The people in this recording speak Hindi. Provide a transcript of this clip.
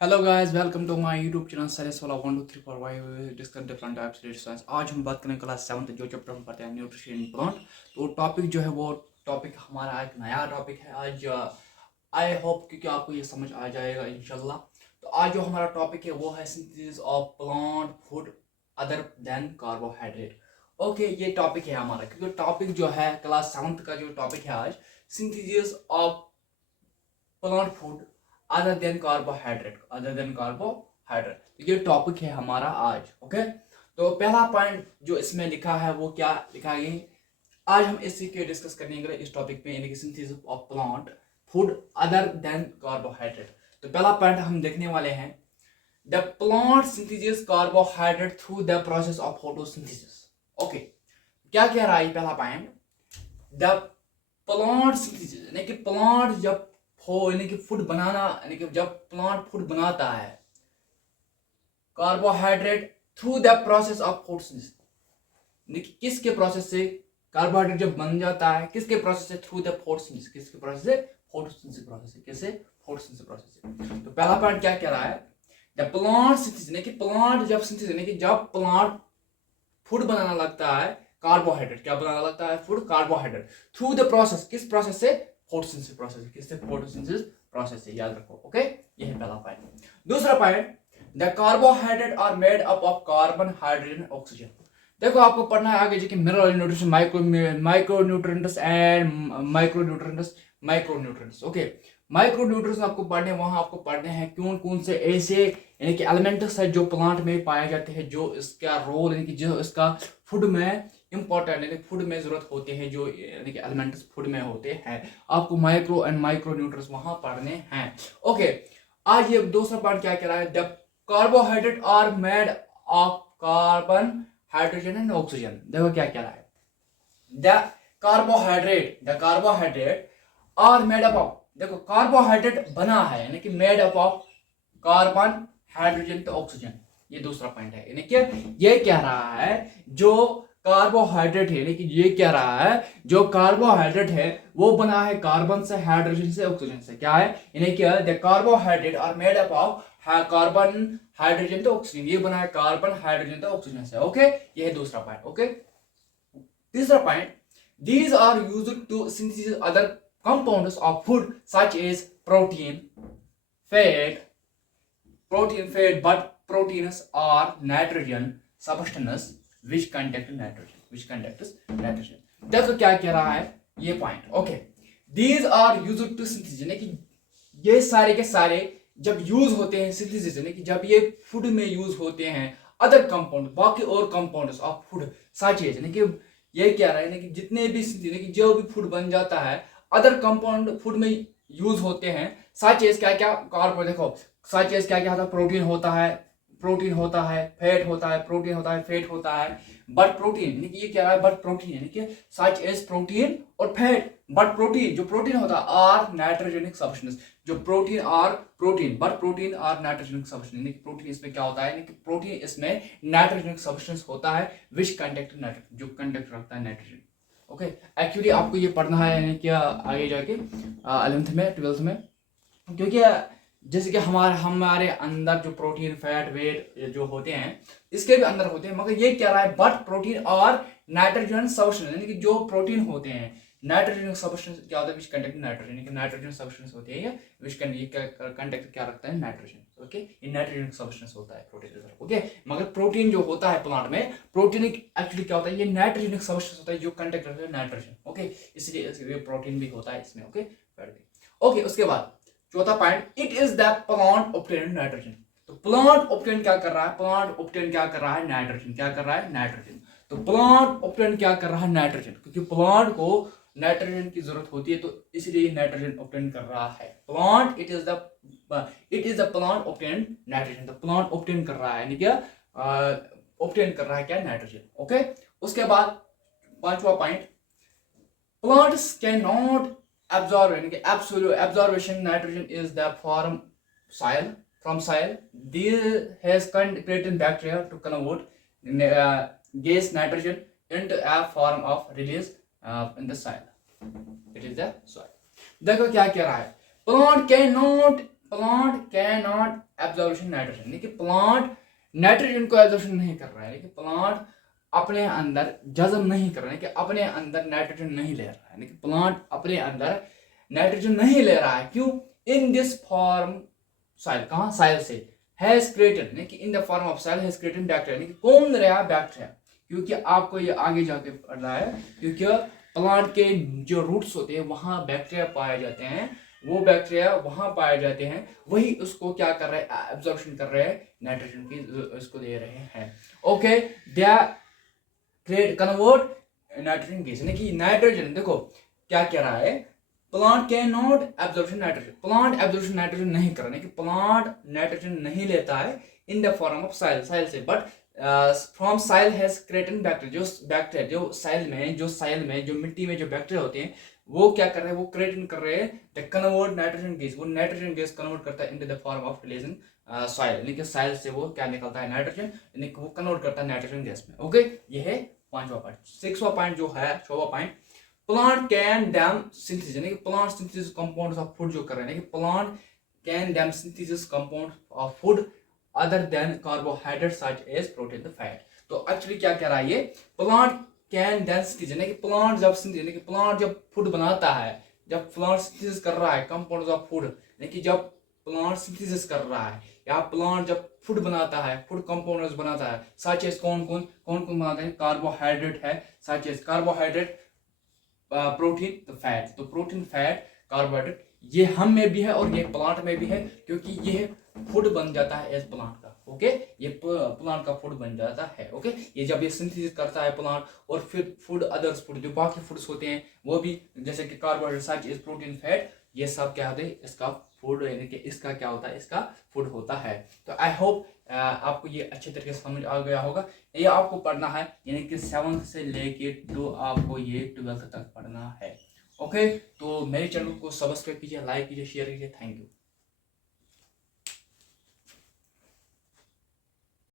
Hello guys, welcome to my YouTube channel science वाला 1 2 3 4 we discuss different types of science. आज हम बात करें क्लास 7 जो चैप्टर हम पढ़ते हैं न्यूट्रिशन प्लांट। तो टॉपिक जो है वो टॉपिक हमारा एक नया टॉपिक है आज। आई होप क्योंकि आपको ये समझ आ जाएगा इंशाल्लाह। तो आज जो हमारा टॉपिक है वो है synthesis of plant food other than carbohydrate. Okay, ये टॉपिक है हमारा क्योंकि टॉपिक जो है क्लास 7 का जो टॉपिक है आज synthesis of plant food other than carbohydrate. तो ये टॉपिक है हमारा आज। ओके, तो पहला पॉइंट जो इसमें लिखा है वो क्या लिखा है? आज हम इसी के डिस्कस करने के लिए इस टॉपिक पे यानी कि synthesis of plant food other than carbohydrate. तो पहला पॉइंट हम देखने वाले हैं the plant synthesis carbohydrate through the process of photosynthesis. Okay, क्या कह रहा है पहला पॉइंट? द प्लांट सिंथेसिस यानी कि प्लांट जब यानी कि फूड बनाना यानी कि जब प्लांट फूड बनाता है carbohydrate through the process of photosynthesis, यानी कि किसके प्रोसेस से कार्बोहाइड्रेट जब बन जाता है, किसके प्रोसेस से? Through the photosynthesis. किसके प्रोसेस से? फोटोसिंथेसिस प्रोसेस से। कैसे? फोटोसिंथेसिस प्रोसेस से। तो पहला पॉइंट क्या कह रहा है? द प्लांट सिंथेसिस यानी कि प्लांट जब सिंथेसिस यानी कि जब प्लांट फूड बनाना लगता है कार्बोहाइड्रेट, क्या बनाना लगता है? Food carbohydrate through the process. किस प्रोसेस से? Photosynthesis process. किससे? फोटोसिंथेसिस प्रोसेस से। याद रखो। ओके, ये है पहला पॉइंट। दूसरा point, the carbohydrate are made up of carbon, hydrogen, oxygen. देखो आपको पढ़ना है आगे जो mineral nutrition, micro nutrients and micro nutrients. Okay, micro nutrients आपको पढ़ने, वहां आपको पढ़ने हैं कौन कौन से ऐसे यानी कि एलिमेंट्स है जो प्लांट में पाए जाते हैं, जो इसका रोल यानी कि जो इसका फूड में इंपॉर्टेंट यानी फूड में जरूरत होते हैं, जो यानी कि एलिमेंट्स फूड में होते हैं। आपको माइक्रो एंड माइक्रो न्यूट्रिएंट्स वहां पढ़ने हैं। ओके, आज ये दूसरा पॉइंट क्या कह रहा है? The carbohydrate are made of carbon, hydrogen and oxygen. देखो क्या कह रहा है? The carbohydrate are made up of, देखो कार्बोहाइड्रेट बना है यानी कि made up of carbon, hydrogen तो ऑक्सीजन। ये दूसरा पॉइंट है यानी कि ये कह रहा है जो कार्बोहाइड्रेट है यानी कि ये कह रहा है जो कार्बोहाइड्रेट है वो बना है कार्बन से, हाइड्रोजन से, ऑक्सीजन से। क्या है? यानी कि the carbohydrate are made up of carbon, hydrogen तो ऑक्सीजन। ये बना है कार्बन, हाइड्रोजन तो ऑक्सीजन से। ओके, ये है दूसरा पॉइंट। ओके, तीसरा point, these are used to synthesize other compounds of food such as fat protein, but proteins are nitrogen substance which contact nitrogen। देखो क्या कह रहा है ये point. Okay, these are used to synthesize यानी कि ये सारे के सारे जब यूज होते हैं सिंथेसिस यानी कि जब ये फूड में यूज होते हैं अदर कंपाउंड, बाकी और कंपाउंड्स ऑफ फूड सच यानी कि ये क्या रहा है यानी कि जितने भी यानी कि जो भी फूड बन जाता है अदर कंपाउंड फूड में यूज होते हैं। सच क्या क्या कार्बो, देखो सच क्या क्या होता है? प्रोटीन होता है, फैट होता है, प्रोटीन होता है, फैट होता है, बट प्रोटीन यानी कि ये क्या है? बट प्रोटीन यानी कि सच एज प्रोटीन और फैट, बट प्रोटीन जो प्रोटीन होता है आर नाइट्रोजेनिक सब्सटेंस। जो protein are protein, but protein are nitrogenic substance यानी कि प्रोटीन इसमें क्या होता है यानी कि प्रोटीन इसमें नाइट्रोजेनिक सब्सटेंस होता है विच कंडक्ट नाइट्रोजन, जो कंडक्ट रखता है नाइट्रोजन। ओके, एक्चुअली आपको ये पढ़ना है यानी कि आगे जाके 11th में 12th में, क्योंकि जैसे कि हमारे अंदर जो प्रोटीन, फैट, वेट जो होते हैं इसके भी अंदर होते हैं, मगर ये क्या रहा है? बट प्रोटीन और नाइट्रोजन सब्सटेंस यानी कि जो प्रोटीन होते हैं नाइट्रोजन सब्सटेंस क्या होता है? विच कंडक्ट नाइट्रोजन, यानी कि नाइट्रोजन सब्सटेंस होती है ये विच कंडक्ट क्या रखता है? नाइट्रोजन। ओके, ये नाइट्रोजन सब्सटेंस होता है प्रोटीन के अंदर। ओके, मगर प्रोटीन जो होता है प्लांट में, प्रोटीन एक्चुअली क्या होता है? ये नाइट्रोजनिक सब्सटेंस होता है जो कंडक्ट रखता है नाइट्रोजन। ओके, इसलिए प्रोटीन भी होता है इसमें। ओके, ओके, उसके बाद चौथा point, it is the plant obtain nitrogen. तो प्लांट ऑब्टेन क्या कर रहा है? प्लांट ऑब्टेन क्या कर रहा है? नाइट्रोजन। क्या कर रहा है? नाइट्रोजन। तो प्लांट ऑब्टेन क्या कर रहा है? नाइट्रोजन, क्योंकि प्लांट को नाइट्रोजन की जरूरत होती है तो इसलिए नाइट्रोजन ऑब्टेन कर रहा है। Plant it is the plant obtain nitrogen. तो प्लांट ऑब्टेन कर रहा है यानी क्या ऑब्टेन कर रहा है क्या? नाइट्रोजन। ओके, उसके बाद पांचवा point, plants can not absorb यानी कि absorption nitrogen is the from soil. This has created bacteria to convert gas nitrogen into a form of release in the soil. It is the soil। देखो क्या कह रहा है? Plant can not plant can not absorption nitrogen, यानी कि प्लांट नाइट्रोजन को एब्जॉर्प्शन नहीं कर रहा है, यानी कि प्लांट अपने अंदर जज़ब नहीं कर रहा है, कि अपने अंदर नाइट्रोजन नहीं ले रहा है, यानी कि प्लांट अपने अंदर नाइट्रोजन नहीं ले रहा है। क्यों? इन दिस फॉर्म सॉइल, कहाँ? सॉइल से, हैज क्रिएटेड, यानी कि इन the form of soil has created bacteria, यानी कि कौन ले रहा है? बैक्टीरिया। क्योंकि आपको ये आगे जाके पढ़ना है, क्योंकि प्लांट के जो रूट्स होते हैं वहां बैक्टीरिया पाए जाते हैं, वो बैक्टीरिया वहां पाए जाते हैं, वही उसको क्या कर रहे हैं? एब्जॉर्प्शन कर रहे हैं नाइट्रोजन की, उसको दे रहे हैं। Okay, they create convert nitrogen gas, यानी कि नाइट्रोजन, देखो क्या कह रहा है, plant can not absorption nitrogen, plant absorption nitrogen नहीं कर रहा है, कि प्लांट नाइट्रोजन नहीं लेता है in the form of soil, soil से, but from soil has created bacteria, जो बैक्टीरिया जो साइल में जो मिट्टी में जो बैक्टीरिया होते हैं वो क्या कर रहे हैं? वो क्रिएट कर रहे हैं द कन्वर्ट नाइट्रोजन गैस, वो नाइट्रोजन गैस कन्वर्ट करता है into the form of religion soil, यानी कि साइल से वो क्या निकलता है? नाइट्रोजन, यानी कि वो कन्वर्ट करता है नाइट्रोजन गैस में। ओके, ये है 5वां पॉइंट। 6वां पॉइंट जो है, 6वां point, plant can then synthesis, यानी कि plant synthesis compounds of food जो कर रहे हैं, कि plant can then synthesis compound of food other than carbohydrate such as protein the fat. तो एक्चुअली क्या कह रहा है ये, प्लांट कैन डैम सिंथेसिस, यानी कि प्लांट जब यानी कि प्लांट जब फूड बनाता है, जब प्लांट सिंथेसिस कर रहा है कंपाउंड्स ऑफ फूड, यानी कि जब प्लांट सिंथेसिस कर रहा है या प्लांट जब फूड बनाता है, फूड कंपाउंड्स बनाता है, सच एज कौन कौन बनाता है? कार्बोहाइड्रेट है, सच एज कार्बोहाइड्रेट, प्रोटीन तो फैट, तो प्रोटीन फैट कार्बोहाइड्रेट ये हम में भी है और ये प्लांट में भी है, क्योंकि ये फूड बन जाता है एज प्लांट का। ओके, ये प्लांट का फूड बन जाता है। ओके, ये जब ये सिंथेसिस करता है प्लांट, और फिर फूड अदर्स फूड जो बाकी फूड्स होते हैं वो भी, जैसे कि carbohydrate such as protein fat, ये सब क्या होते हैं? इसका फूड, यानी कि इसका क्या होता है? इसका फूड होता है। तो आई होप आपको ये अच्छे तरीके से समझ आ गया होगा। ये आपको पढ़ना है, यानी कि 7th से लेके तो आपको ये 12th तक पढ़ना है। ओके, तो मेरे चैनल को सब्सक्राइब कीजिए, लाइक कीजिए, शेयर कीजिए। Thank you.